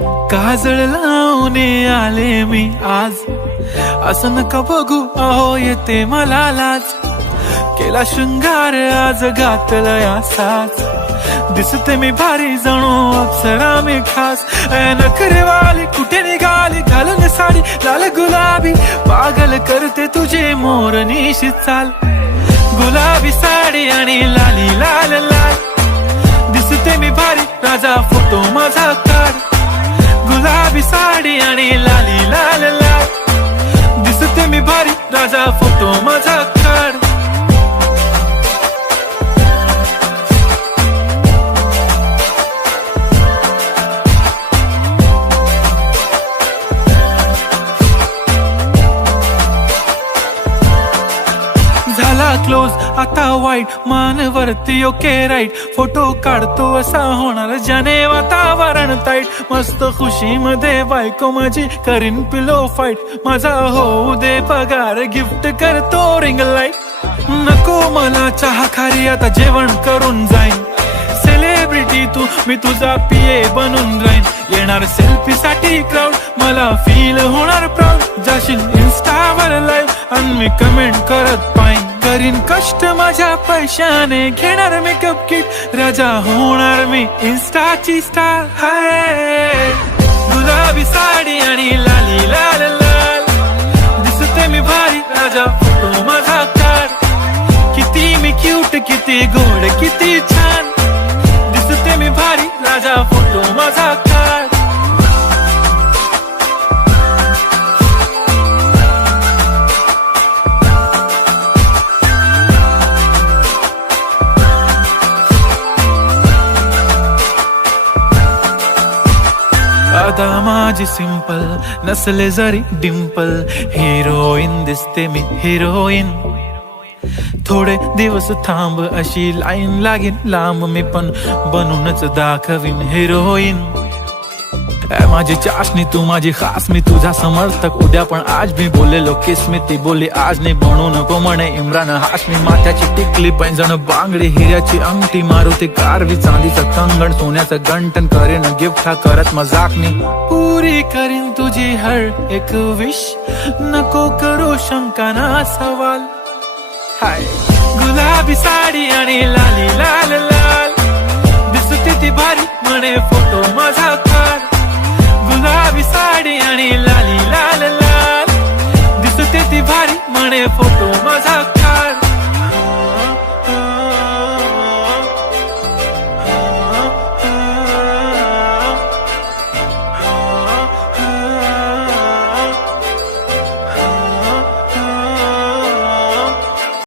काजळ लावून आले मी आज, असं नका बघू अहो येते मला लाज. केला शृंगार आज घातलाय असाच, दिसते मी भारी जणू अप्सरा मी खास. नखरेवाली कुठे निघाली घालून साडी लाल गुलाबी, पागल करते तुझे मोरनीशी चाल. गुलाबी साडी आणि लाली लाल लाल, दिसते मी भारी राजा फोटो माझा काढ. गुलाबी साडी आणि लाली लाल लाल, दिसते मी भारी राजा फोटो माझा काढ. झाला क्लोज आता वाईट, मानवरती ओके राईट. फोटो काढतो असा होणार ज्याने वातावरण ताईट. मस्त खुशी मध्ये बायको माझी करीन पिलो फाईट. माझा होऊ दे पगार गिफ्ट करतो रिंग लाईट. नको मला चहा खारी आता जेवण करून जाईन. सेलिब्रिटी तू मी तुझा पिये बनून राहीन. येणार सेल्फी साठी क्राऊड मला फील होणार प्राऊड. जाशील इन्स्टावर लाईव्ह आणि मी कमेंट करत पाईन. करीन कष्ट माझ्या पैशाने घेणार मेकअप किट. राजा होणार मी इन्स्टाची स्टार. हाय गुलाबी साडी आणि लाली लाल लाल, दिसते मी भारी राजा फोटो माझा काढ. किती मी क्यूट किती गोड किती छान, दिसते मी भारी राजा फोटो माझा काढ. आता माझी सिंपल नसले जरी डिंपल, हिरोईन दिसते मी हिरोईन. थोडे दिवस थांब अशी लाईन लागेल लांब, मी पण बनूनच दाखवीन हिरोईन. माझी चाशनी तू माझी खास, मी तुझा समर्थक उद्या पण आज मी बोलेलो किस मी. ती बोली आज नाही बनू नको म्हणे इम्रान हाशमी. माथ्याची टिकली पैंजण बांगडी हिऱ्याची अंगठी, मारुती कारवी चांदीचं कंगण सोन्याचं गंटन. करेन गिफ्ट हा करत मजाकनी, पुरी करीन तुझी हर एक विश. नको करू शंका ना सवाल. हाय गुलाबी साडी आणि लाली लाल लाल, दिसते ती भारी म्हणे फोटो माझा काढ. गुलाबी साडी आणि लाली लाल लाल, दिसते ती भारी म्हणे फोटो माझा.